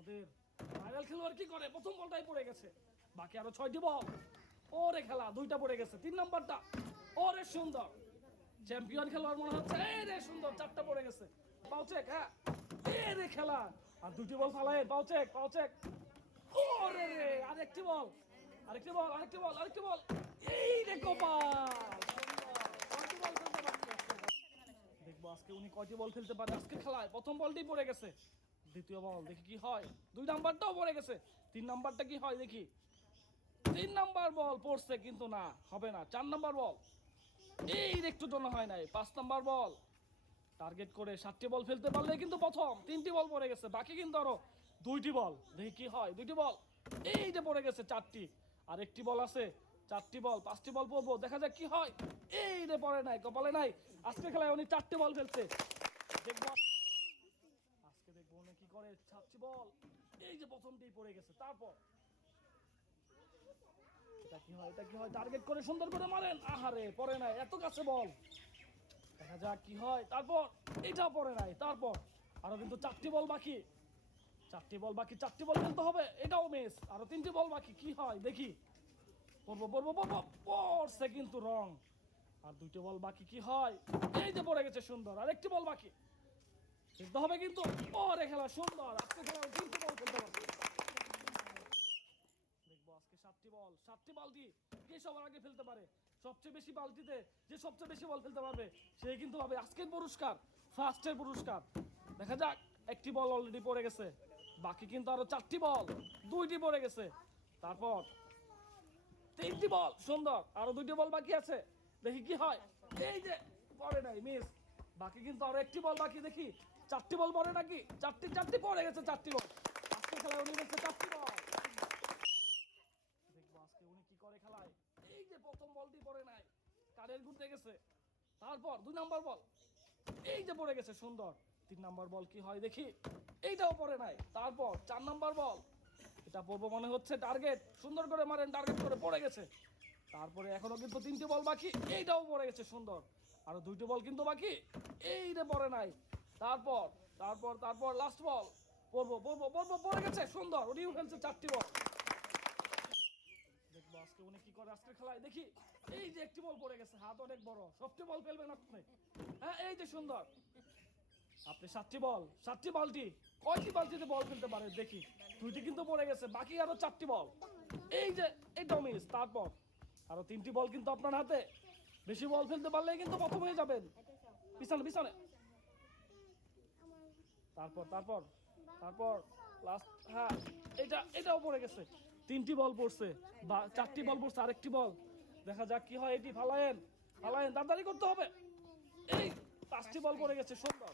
আমাদের কি করে? প্রথম বলটাই পড়ে গেছে। বাকি আরও ছয়টি বল। ওরে খেলা, দুইটা পড়ে গেছে। তিন ওরে সুন্দর। চ্যাম্পিয়ন খেলোয়াড় মনে হচ্ছে রে সুন্দর, চারটা পড়ে গেছে। পাউচেক হ্যাঁ? খেলা। আর দুটি বল ফালায় পাউচেক পাউচেক ওরে রে, আরেকটি বল আরেকটি বল আরেকটি বল আরেকটি বল। এই রে পারছে? দেখব আজকে উনি কয়টি বল খেলতে পারে। আজকে খেলায় প্রথম বলটি পড়ে গেছে। দ্বিতীয় বল, দেখি কি হয়। দুই নাম্বারটাও পড়ে গেছে। তিন নাম্বারটা কি হয়, দেখি। তিন নাম্বার বল পড়ছে, কিন্তু না, হবে না। চার নাম্বার বল। এই একটু জন্য হয় নাই। পাঁচ নাম্বার বল। টার্গেট করে সাতটি বল ফেলতে পারলে কিন্তু প্রথম তিনটি বল পড়ে গেছে। বাকি কিন্তু আরও দুইটি বল। দেখি কি হয়। দুইটি বল। এই যে পড়ে গেছে চারটি। আর একটি বল আছে। চারটি বল, পাঁচটি বল পড়ব। দেখা যাক কি হয়। এই রে পড়ে নাই, কপালে নাই। আজকে খেলায় উনি চারটি বল ফেলছে। দেখব আজকে দেখব উনি কি করে চারটি বল এই যে পড়ে গেছে, তারপর। কি হয়, এটা কি হয়? টার্গেট করে সুন্দর করে মারেন। আহারে, পড়ে নাই। এত কাছে বল। দেখা যাক কি হয়। তারপর, এটা পড়ে নাই। তারপর, আরও কিন্তু চারটি বল বাকি। চারটি বল বাকি, চারটি বল খেলতে হবে। এটাও মিস আরও তিনটি বল বাকি, কি হয়? দেখি। পড়ব পড়ব পড়ব। পড়ছে কিন্তু রং। আর দুইটি বল বাকি, কি হয়? এই যে পড়ে গেছে সুন্দর। আর একটি বল বাকি। খেলতে হবে কিন্তু পরে খেলা সুন্দর আজকে খেলা তিনটি বল খেলতে হবে দেখব আজকে সাতটি বল, সাতটি বালতি কে সবার আগে ফেলতে পারে? সবচেয়ে বেশি বালতিতে যে সবচেয়ে বেশি বল ফেলতে পারবে, সে কিন্তু হবে আজকের পুরস্কার, ফার্স্টের পুরস্কার। দেখা যাক, একটি বল অলরেডি পড়ে গেছে, বাকি কিন্তু আরও চারটি বল, দুইটি পড়ে গেছে। তারপর তিনটি বল, সুন্দর, আরও দুইটি বল বাকি আছে, দেখি কি হয়। এই যে, পড়ে নাই মিস বাকি কিন্তু আরও একটি বল বাকি, দেখি। চারটি বল পড়ে নাকি? চারটি চারটি পড়ে গেছে, চারটি বল। আজকে খেলায় উনি গেছে চারটি বল। দেখব আজকে উনি কি করে খেলায়। এই যে প্রথম বলটি পড়ে নাই কারের ঘুরতে গেছে। তারপর দুই নাম্বার বল। এই যে পড়ে গেছে, সুন্দর। তিন নাম্বার বল কি হয় দেখি। এইটাও পড়ে নাই। তারপর চার নাম্বার বল। এটা পড়ব মনে হচ্ছে টার্গেট। সুন্দর করে মারেন, টার্গেট করে পড়ে গেছে। তারপরে এখনও কিন্তু তিনটি বল বাকি। এইটাও পড়ে গেছে, সুন্দর। আরও দুইটি বল কিন্তু বাকি। এইটা পড়ে নাই। তারপর তারপর তারপর লাস্ট বল পড়ব পড়ব পড়ব, পড়ে গেছে, সুন্দর। উনিও খেলছে চারটি বল দেখব আজকে উনি কি করে আজকে খেলায়। দেখি, এই যে একটি বল পড়ে গেছে, হাত অনেক বড়। সবটি বল ফেলবেন আপনি। হ্যাঁ এই যে সুন্দর। আপনি সাতটি বল সাতটি বালতি কয়টি বালতিতে বল ফেলতে পারে দেখি। দুইটি কিন্তু পড়ে গেছে, বাকি আরও চারটি বল এই যে এইটাও মিস, তারপর। আরও তিনটি বল কিন্তু আপনার হাতে। বেশি বল ফেলতে পারলেই কিন্তু প্রথম হয়ে যাবেন। পিছনে পিছনে। তারপর তারপর তারপর লাস্ট হ্যাঁ এটা এটাও পড়ে গেছে। তিনটি বল পড়ছে, বা চারটি বল পড়ছে, আরেকটি বল। দেখা যাক কি হয়, এটি ফালায়েন ফালায়েন, তাড়াতাড়ি করতে হবে। এই, পাঁচটি বল পড়ে গেছে, সুন্দর।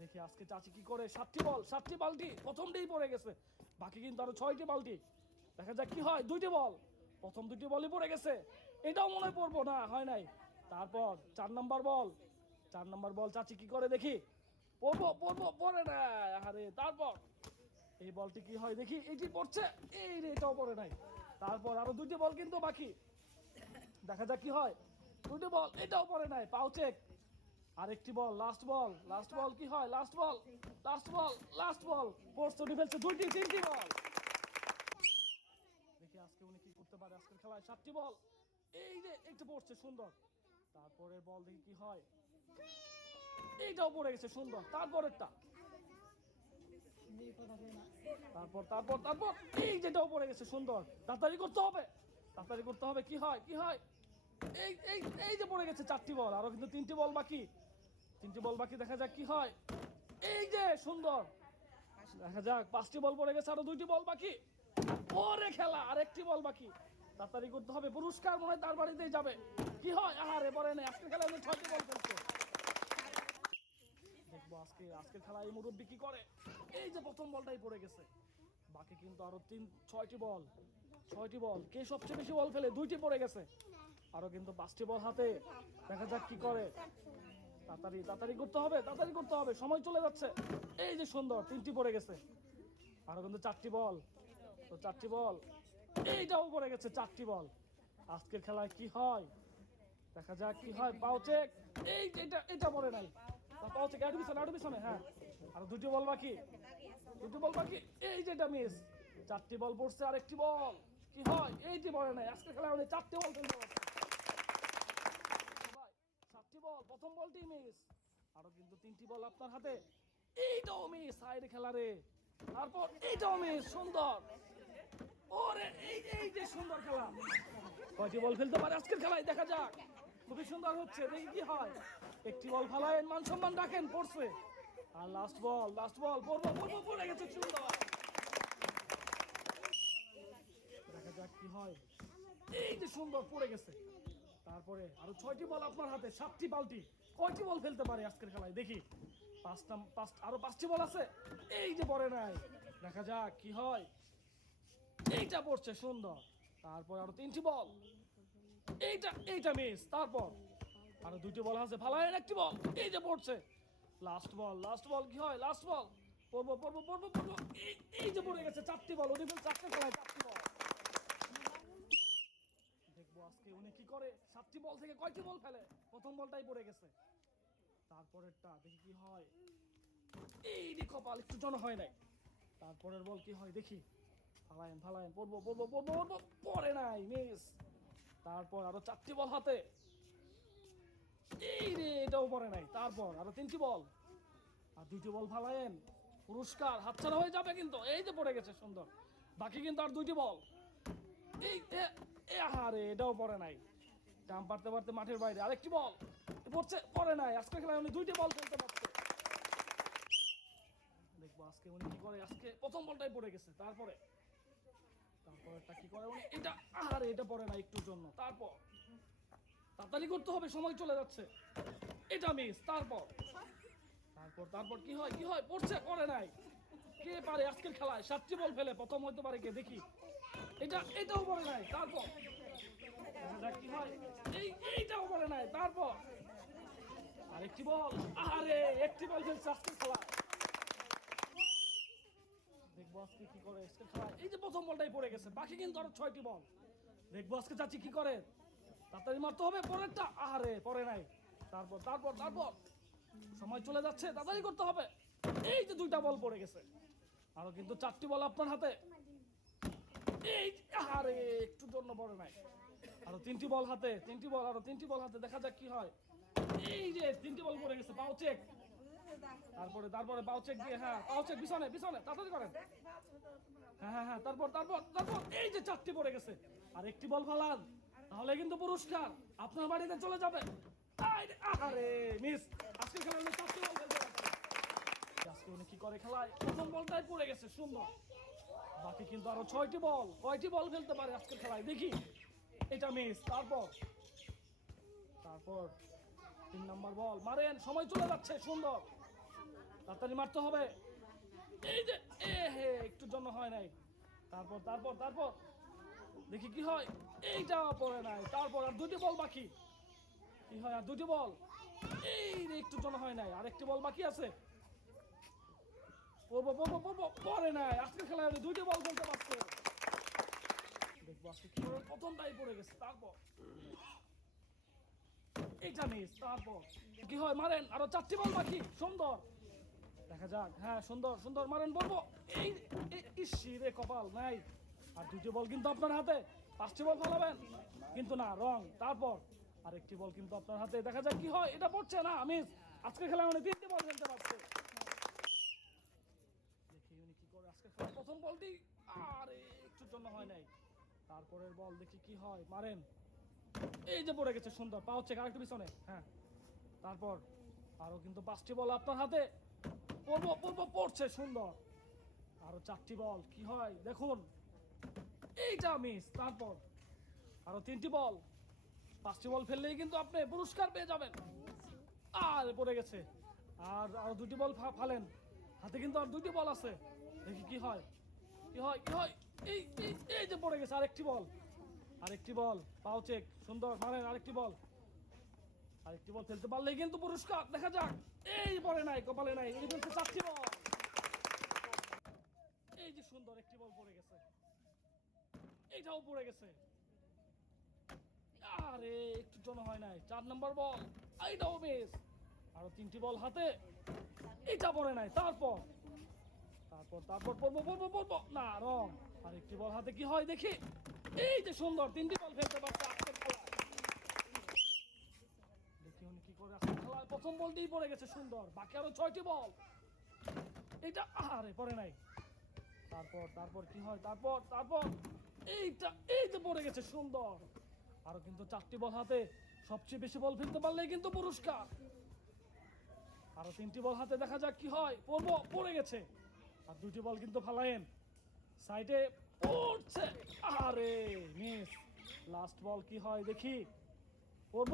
দেখি আজকে চাচি কি করে, সাতটি বল, সাতটি বালতি, প্রথমটাই পড়ে গেছে। বাকি কিন্তু আরও ছয়টি বালতি। দেখা যাক কি হয়, দুইটি বল। প্রথম দুটি বলই পড়ে গেছে। এটাও মনে পড়ব না, হয় নাই। তারপর, চার নাম্বার বল। চার নম্বর বল চাচি কি করে দেখি? পড়ব পড়ব, পড়ে না আরে তারপর? এই বলটি কি হয় দেখি? এটি পড়ছে। এই রে, এটাও পড়ে নাই। তারপর আরও দুটি বল কিন্তু বাকি। দেখা যাক কি হয়। দুটি বল, এটাও পড়ে নাই। পাও চেক। আরেকটি বল লাস্ট বল। লাস্ট বল কি হয়? Last ball last ball last ball. উঠে ফেলছে দুইটি, তিনটি বল। দেখি আজকে উনি কি করতে পারে? আজকের খেলায় সাতটি বল। এই যে, একটু পড়ছে, সুন্দর। তারপরে বল দেখি কি হয়? এইটাও পড়ে গেছে সুন্দর তারপরেরটা তারপর তারপর তারপর এই যেটাও পড়ে গেছে সুন্দর তাড়াতাড়ি করতে হবে। তাড়াতাড়ি করতে হবে। কি হয় কি হয়? এই এই এই যে পড়ে গেছে, চারটি বল। আরও কিন্তু তিনটি বল বাকি। তিনটি বল বাকি, দেখা যাক কি হয়। এই যে, সুন্দর। দেখা যাক, পাঁচটি বল পড়ে গেছে, আরও দুইটি বল বাকি। পরে খেলা আর একটি বল বাকি। তাড়াতাড়ি করতে হবে। পুরস্কার মনে হয় তার বাড়িতেই যাবে। কি হয়? আহারে, পরে নেই। আজকে খেলা ছয়টি বল খেলছে আজকে আজকের এই মুরব্বী কি করে? এই যে প্রথম বলটাই পড়ে গেছে। বাকি কিন্তু আরও তিন, ছয়টি বল ছয়টি বল। কে সবচেয়ে বেশি বল ফেলে? দুইটি পড়ে গেছে। আরও কিন্তু পাঁচটি বল হাতে। দেখা যাক কি করে। তাড়াতাড়ি তাড়াতাড়ি করতে হবে, তাড়াতাড়ি করতে হবে। সময় চলে যাচ্ছে। এই যে সুন্দর, তিনটি পড়ে গেছে। আরও কিন্তু চারটি বল। তো চারটি বল। এইটাও পড়ে গেছে, চারটি বল। আজকের খেলায় কি হয়? দেখা যাক কি হয়। পাও চেক এই এটা এটা পড়ে নাই। তারপর হচ্ছে আরও পিছনে আরও পিছনে হ্যাঁ। আর দুটি বল বাকি। দুটি বল বাকি। এই যেটা মিস চারটি বল পড়ছে আর একটি বল। কি হয়? এইটি বলে নাই, আজকে খেলা আমাদের চারটি বল খেলতে সাতটি বল, প্রথম বলটি মিস আরও কিন্তু তিনটি বল আপনার হাতে। এইটাও মিস সাইড খেলা রে। তারপর এইটাও মিস সুন্দর। ওরে, এই যে এই যে সুন্দর খেলা। কয়টি বল ফেলতে পারে আজকের খেলায়? দেখা যাক। সুন্দর হচ্ছে, দেখি কি হয়। একটি বল মান সম্মান রাখেন, পড়ছে। আর লাস্ট বল লাস্ট বল পড়ব পড়ব, পড়ে গেছে সুন্দর। দেখা যাক কি হয়। এই যে সুন্দর পড়ে গেছে। তারপরে আরও ছয়টি বল আপনার হাতে, সাতটি বালতি। কয়টি বল ফেলতে পারে আজকের খেলায়? দেখি। পাঁচটা, পাঁচ, আরও পাঁচটি বল আছে। এই যে পড়ে নাই। দেখা যাক কি হয়। এইটা পড়ছে সুন্দর। তারপর আরও তিনটি বল। এইটা এইটা মিস তারপর? আরও বল আছে একটি বল, এই যে পড়ছে। লাস্ট বল লাস্ট বল কি হয়? লাস্ট বল পড়ব পড়ব পড়ব পড়ব, এই যে পড়ে গেছে, চারটি বল চারটে খেলায় চারটি বল। দেখব আজকে উনি কি করে, সাতটি বল থেকে কয়টি বল ফেলে? প্রথম বলটাই পড়ে গেছে। তারপরেরটা, দেখি কি হয়। এই রে কপাল, একটু জন হয় নাই। তারপরের বল কি হয়, দেখি। ফালায়েন ফালায়েন পড়ব পড়ব পড়ব পড়ব, পড়ে নাই মিস তারপর আরও চারটি বল হাতে। এই রে, এটাও পড়ে নাই। তারপর আরও তিনটি বল। আর দুটি বল ফালায়েন। পুরস্কার হাতছাড়া হয়ে যাবে কিন্তু। এই যে পড়ে গেছে, সুন্দর। বাকি কিন্তু আর দুইটি বল। এই আহারে এটাও পড়ে নাই। টাম পারতে পারতে মাঠের বাইরে আরেকটি বল। পড়ছে, পড়ে নাই। আজকে খেলায় উনি দুইটি বল খেলতে পারছে। দেখব আজকে উনি কি করে। আজকে প্রথম বলটাই পড়ে গেছে। তারপরে, তারপরেরটা কি করে উনি? এটা এটা পড়ে না একটুর জন্য। তারপর, তাড়াতাড়ি করতে হবে, সময় চলে যাচ্ছে। এটা মিস তারপর। তারপর তারপর কি হয় কি হয়? পড়ছে, পড়ে নাই। কে পারে আজকের খেলায়? সাতটি বল ফেলে, প্রথম হইতে পারে কে? দেখি। এটা, এটাও পড়ে নাই, তারপর। কি হয়? এই, এইটাও নাই, তারপর। আরেকটি বল। আরে একটি বল ফেলছে আজকের দেখব আজকে কি করে এই যে প্রথম বলটাই পড়ে গেছে, বাকি কিন্তু আরও ছয়টি বল। দেখব আজকে চাচি কি করে? তাড়াতাড়ি মারতে হবে পরেরটা আহারে, পরে নাই। তারপর তারপর তারপর। সময় চলে যাচ্ছে, তাড়াতাড়ি করতে হবে। এই যে দুইটা বল পড়ে গেছে। আরও কিন্তু চারটি বল আপনার হাতে। এই আহারে, একটু জন্য পড়ে নাই। আরও তিনটি বল হাতে, তিনটি বল, আরও তিনটি বল হাতে, দেখা যাক কি হয়। এই যে, তিনটি বল পড়ে গেছে, পাও চেক। তারপরে তারপরে পাও চেক দিয়ে হ্যাঁ পাও চেক, পিছনে পিছনে, তাড়াতাড়ি করেন। হ্যাঁ হ্যাঁ হ্যাঁ তারপর তারপর তারপর, এই যে চারটি পড়ে গেছে। আর একটি বল ফালান। তাহলে কিন্তু পুরস্কার। আপনার বাড়িতে চলে যাবে আই রে, আহারে মিস আজকে খেলতে আজকে কি করে খেলায়? বলটাই গেছে বাকি কিন্তু আরও ছয়টি বল বল ফেলতে পারে খেলায়? দেখি। এটা মিস তারপর? তারপর তিন নম্বর বল। মারেন সময় চলে যাচ্ছে সুন্দর। তাড়াতাড়ি মারতে হবে। এই যে এ হে একটু জন্য হয় নাই। তারপর তারপর তারপর। দেখি কি হয়? এইটা পড়ে নাই, তারপর আর দুটি বল বাকি। কি হয় আর দুটি বল? এই একটু জন্য হয় নাই, আর একটি বল বাকি আছে। নাই। খেলায় দুইটি বল খেলতে পারছে। মারেন, আরও চারটি বল সুন্দর। দেখা যাক। হ্যাঁ সুন্দর সুন্দর। মারেন বলব এই রে, কপাল, নাই। আর দুটি বল কিন্তু আপনার হাতে। পাঁচটি বল ফেলাবেন কিন্তু না, রং। তারপর আর একটি বল কিন্তু আপনার হাতে। দেখা যাক কি হয়। এটা পড়ছে না মিস আজকে খেলা মানে তিনটি বল খেলতে পারছে। দেখি উনি কি করে আজকে খেলা প্রথম বলটি। আরে, একটুর জন্য হয় নাই। তারপরের বল দেখি কি হয়। মারেন। এই যে পড়ে গেছে, সুন্দর। পা হচ্ছে আরেকটু পিছনে। হ্যাঁ। তারপর আরও কিন্তু পাঁচটি বল আপনার হাতে। পড়ব পড়ব, পড়ছে, সুন্দর। আরও চারটি বল। কি হয়? দেখুন। এইটা মিস তারপর আরও তিনটি বল পাঁচটি বল ফেললেই কিন্তু আপনি পুরস্কার পেয়ে যাবেন। আর পড়ে গেছে। আর আরও দুটি বল ফালেন। হাতে কিন্তু আর দুটি বল আছে। দেখি কি হয়। কি হয় কি হয়? এই এই যে পড়ে গেছে আরেকটি বল আরেকটি বল পাও চেক সুন্দর, মারেন আরেকটি বল আরেকটি বল ফেলতে পারলেই কিন্তু পুরস্কার। দেখা যাক। এই, পড়ে নাই, কপালে নাই। এই ফেলতে বল এই যে সুন্দর একটি বল পড়ে গেছে এইটাও পড়ে গেছে। আরে, একটু হয় নাই। চার নম্বর বল। এইটাও মিস। আরও তিনটি বল হাতে। এটা পড়ে নাই। তারপর? তারপর তারপর পড়ব পড়ব পড়ব। না, রং। আর একটি বল হাতে কি হয় দেখি। এই যে সুন্দর, তিনটি বল ফেলতে পারছে আজকের দেখি উনি কি করে আজকের প্রথম বলটিই পড়ে গেছে, সুন্দর। বাকি আরও ছয়টি বল। এটা, আরে, পড়ে নাই। তারপর তারপর কি হয়? তারপর তারপর? এইটা এই পড়ে গেছে, সুন্দর। আরও কিন্তু চারটি বল হাতে, সবচেয়ে বেশি বল ফেলতে পারলেই কিন্তু পুরস্কার। আরও তিনটি বল হাতে দেখা যাক কি হয়। পড়ব পড়ে গেছে, আর দুটি বল কিন্তু ফালায়েন। সাইডে পড়ছে। আরে মিস, লাস্ট বল কি হয় দেখি। পড়ব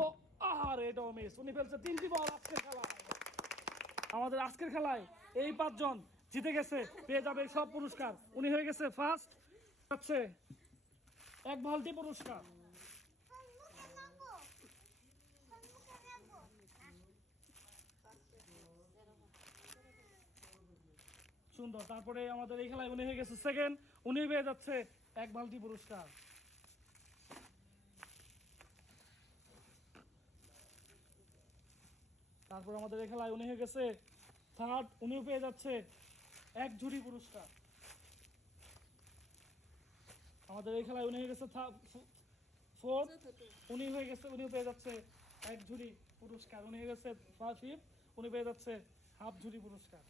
আরে এটাও মিস, উনি ফেলছে তিনটি বল আজকের খেলায়। আমাদের আজকের খেলায় এই পাঁচজন জিতে গেছে, পেয়ে যাবে সব পুরস্কার। উনি হয়ে গেছে ফার্স্ট এক বালতি পুরস্কার। সুন্দর, তারপরে আমাদের এই খেলায় উনি হয়ে গেছে সেকেন্ড উনি পেয়ে যাচ্ছে এক বালতি পুরস্কার। তারপর আমাদের এই খেলায় উনি হয়ে গেছে থার্ড উনিও পেয়ে যাচ্ছে এক ঝুড়ি পুরস্কার। আমাদের এই খেলায় উনি হয়ে গেছে উনি হয়ে গেছে উনি পেয়ে যাচ্ছে এক ঝুড়ি পুরস্কার। উনি হয়ে গেছে ফিফথ উনি পেয়ে যাচ্ছে হাফ ঝুড়ি পুরস্কার।